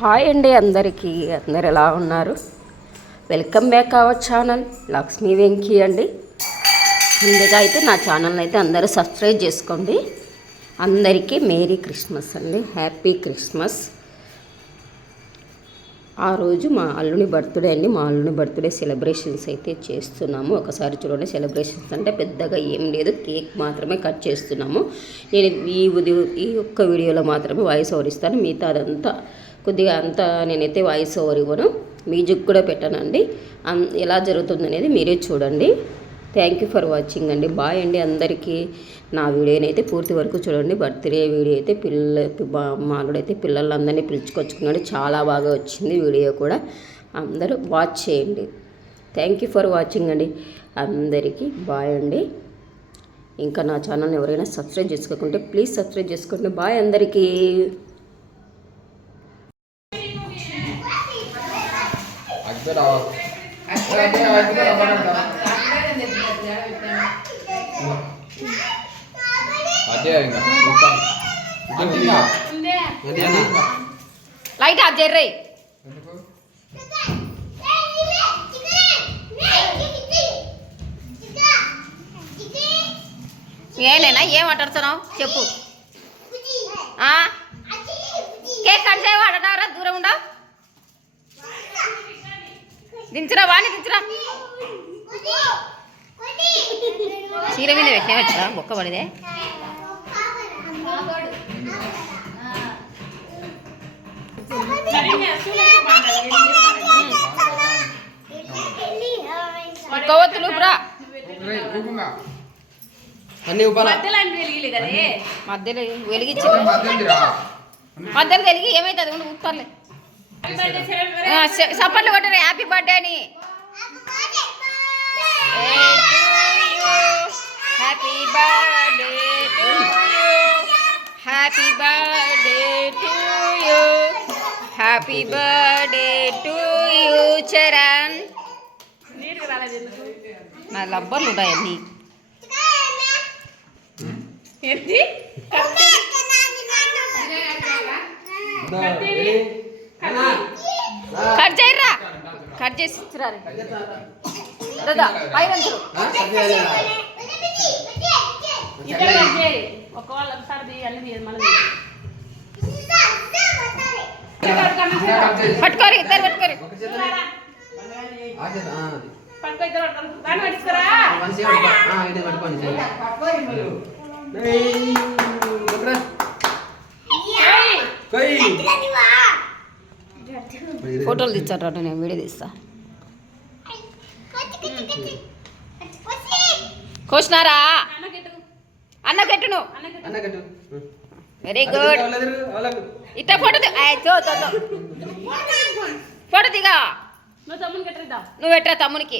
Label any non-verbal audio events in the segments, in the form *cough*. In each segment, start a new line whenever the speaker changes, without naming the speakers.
Hi అండి అందరికీ. అందరు ఎలా ఉన్నారు? Welcome back our channel Lakshmi Venky అండి. ముందుగా అయితే నా ఛానల్ అయితే అందరూ సబ్స్క్రైబ్ చేసుకోండి. అందరికీ మేరీ క్రిస్మస్ అండి. Happy Christmas. ఆ రోజు మా అల్లుని బర్త్డే అండి. మా అల్లుని బర్త్డే సెలబ్రేషన్స్ అయితే చేస్తున్నాము. ఒకసారి చూడండి సెలబ్రేషన్స్ అంటే పెద్దగా ఏం లేదు. కేక్ మాత్రమే కట్ చేస్తున్నాము. నేను ఈ ఉదయం ఈ ఒక్క వీడియోలో మాత్రమే వాయిస్ ఓవర్ ఇస్తాను. మిగతా అదంతా కొద్దిగా అంతా నేనైతే వాయిస్ ఓవర్ ఇవ్వను. మ్యూజిక్ కూడా పెట్టానండి. ఎలా జరుగుతుంది అనేది మీరే చూడండి. థ్యాంక్ యూ ఫర్ వాచింగ్ అండి. బాయ్ అండి అందరికీ. నా వీడియోనైతే పూర్తి వరకు చూడండి. బర్త్డే వీడియో అయితే పిల్ల మానవుడైతే పిల్లలందరినీ పిలుచుకొచ్చుకున్నాడు. చాలా బాగా వచ్చింది వీడియో కూడా. అందరూ వాచ్ చేయండి. థ్యాంక్ యూ ఫర్ వాచింగ్ అండి. అందరికీ బాయ్ అండి. ఇంకా నా ఛానల్ని ఎవరైనా సబ్స్క్రైబ్ చేసుకోకుంటే ప్లీజ్ సబ్స్క్రైబ్ చేసుకోండి. బాయ్ అందరికీ.
అదే
లైట్ ఆఫ్ జర్రై ఏలేనా ఏం మాట్లాడుతున్నావు? చెప్పు. ఆ? కేక్ కట్ చేయవా అడటారా దూరం ఉండవు? దించురా వాణి దించురా. చీర మీద పెట్టినట్టరా బొక్క పడిదే? కొవ్వొత్తులు బ్రా
అన్ని ఉపాల
మధ్యలో వెలిగించి
మధ్యందిరా
మధ్యలో వెలిగి ఏమైతుంది? ఉండు ఉత్తర్లే సప్పట్లు కొట్టరు హ్యాపీ బర్త్డే అని happy birthday to you happy birthday to you happy birthday to you Charan నా లబ్బర్లు ఉంటాయండి కట్ చేయరా కట్ చేసి ఇచ్చిరా దాదా పైన ఉంచురు. పట్టుకోరు ఇద్దరు పట్టుకోరు. ఫోటోలు తెచ్చారు నేను వీడియో తీస్తా. కోసినారా? అన్న కట్టును వెరీ గుడ్ ఇట్ట ఫోటో. ఫోటో దిగా నువ్వు పెట్టరా తమ్మునికి?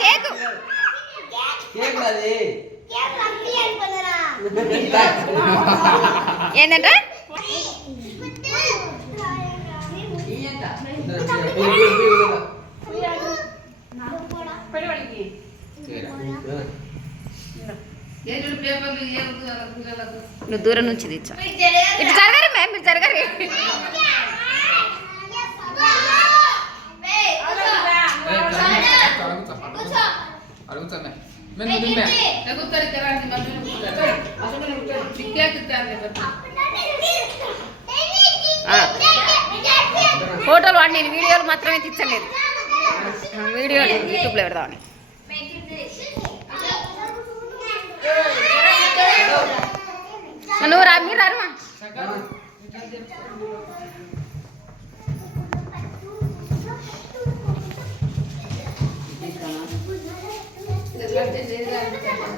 కేకు. *laughs* ఏంటంటే నువ్వు దూరం నుంచి తెచ్చా ఇటు జరగరు మ్యామ్ మీరు జరగరు
తింటే
ఆ. ఫోటోలు వాడి నేను వీడియోలు మాత్రమే తీర్చలేదు వీడియో యూట్యూబ్లో పెడదామని నువ్వు రా మీరు రారు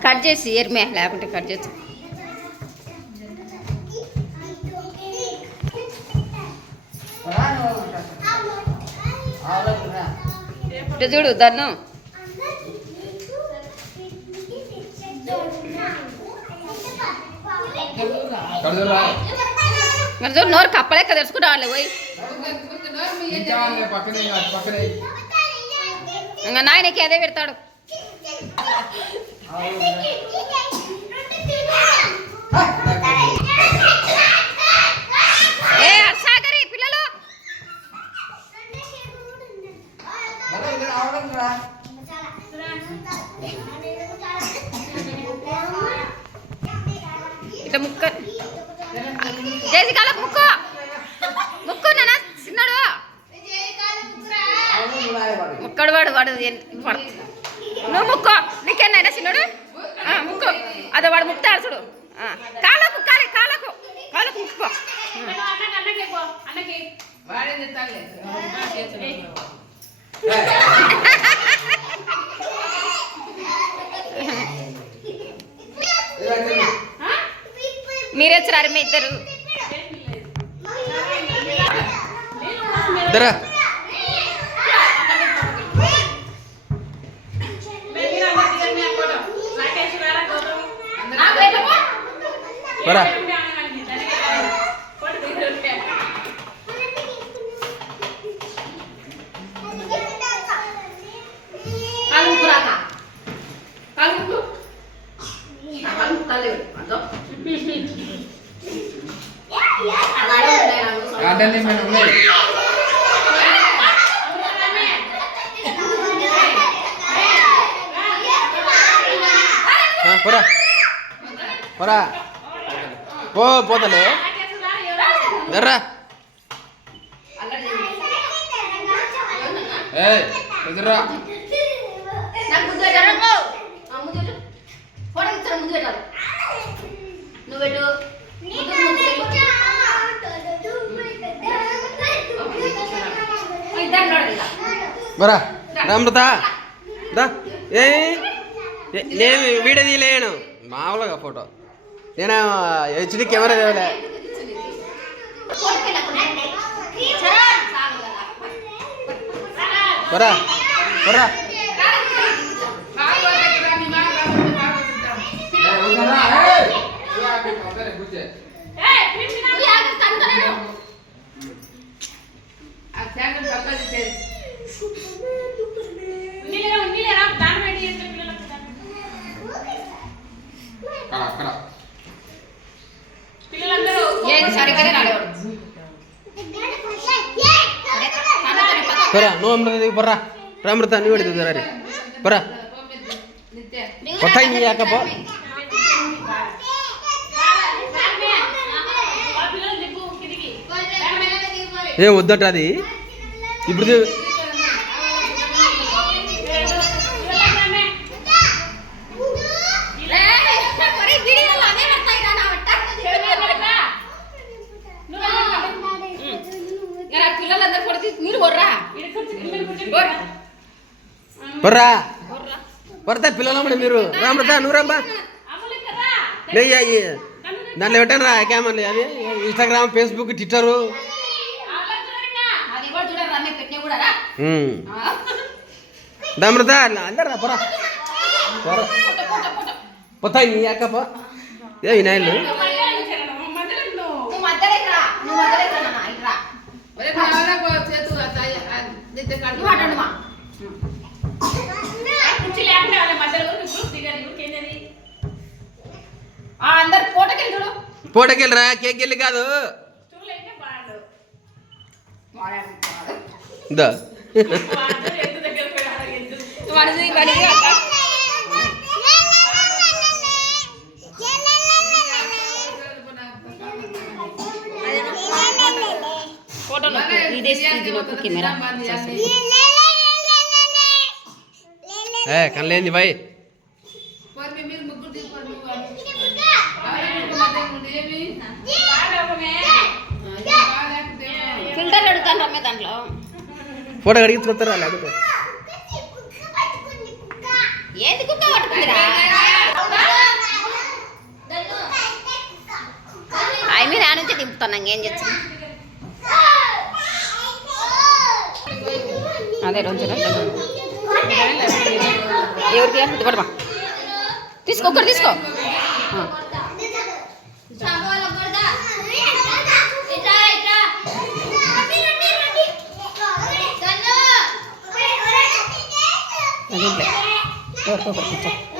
కట్ చేసి ఎర్మే లేకుంటే కట్ చేసి ఇటు చూడు దన్ను మరి చూడు నోరు కప్పలేక తెరుచుకుంటా వాళ్ళే పోయి.
ఇంకా
నాయనకి అదే పెడతాడు. ఇట్లా ముక్క చేసి కాళ్ళకు ముక్కు! ముక్కు నానా చిన్నాడు! ముక్కడు వాడు వాడు నువ్వు ముక్కో! చిన్నాడు ముక్కు. అదే వాడు ముక్తాడు చూడు. కాళ్ళకు కాలే కాళ్ళకు. కాళ్ళకు ముక్కు. మీరే వచ్చారు మీ ఇద్దరు.
ఏమైనా ఉన్నాయి
ఆ, పోరా పోరా పో పోతలే.
ఎదురా
ఇలా.
బరా రామృత దా. ఏ ఏ- నేను వీడియో తీయలేను. మామూలుగా ఫోటో. నేను హెచ్డి కెమెరా తేవలే
ఫోటోకి వెళ్ళకుండా. సరే, చాలు ఏది సరిగ్గానే రాలేవాడు. తనతోని పక్క-
బరా నువ్వు అమృత దిగు బర్రా రామృత నువ్వు పెడుతుంది రే బరా
నిత్య
కొత్త నీ యాకపో ఏం వద్దట అది. ఇప్పుడు చూ-
ఏయ్, మరి వీడియోలో అవే పడతాయి రా నా వెంట. ఇలా పిల్లలందరూ కొడితే మీరు కొర్రా కొర్రా.
బర్రా. పడతా పిల్లలమ్మడి మీరు. రామృత నువ్వు రమ్మా నే దాంట్లో పెట్టాను రా క్యామర్లు అది ఇన్స్టాగ్రామ్ ఫేస్బుక్ ట్విట్టరు? దామృత అందరు రా పొరా. పొరా. పోతాయి నీ అక్క పో. ఏ వినాయలు.
నువ్వు మధ్యలోకి రా నువ్వు మధ్యలోకి రా నాన్న, ఇటు రా.
ఒరే కావాలా చేతు అత్తయ్య నిత్య
నువ్వు అటు ఉండు మా. ఆ, అందరు చూడు.
పోటకెళ్ళరా? కేక్ వెళ్ళి కాదు
కెమెరా.
ఏ కనలేంది బాయ్
ఫిల్టర్ అడుగుతాను రమ్మే దాంట్లో
ఫోటో కడిగించుకొస్తారా లేకపోతే?
ఏది కుక్క పట్టుకుందిరా? అవి మీద ఆ నుంచి దింపుతాను ఏం చెప్తాను అదే రోజు ఎవరికి? ఇది తీసుకో ఒక్కరు తీసుకో. Itu.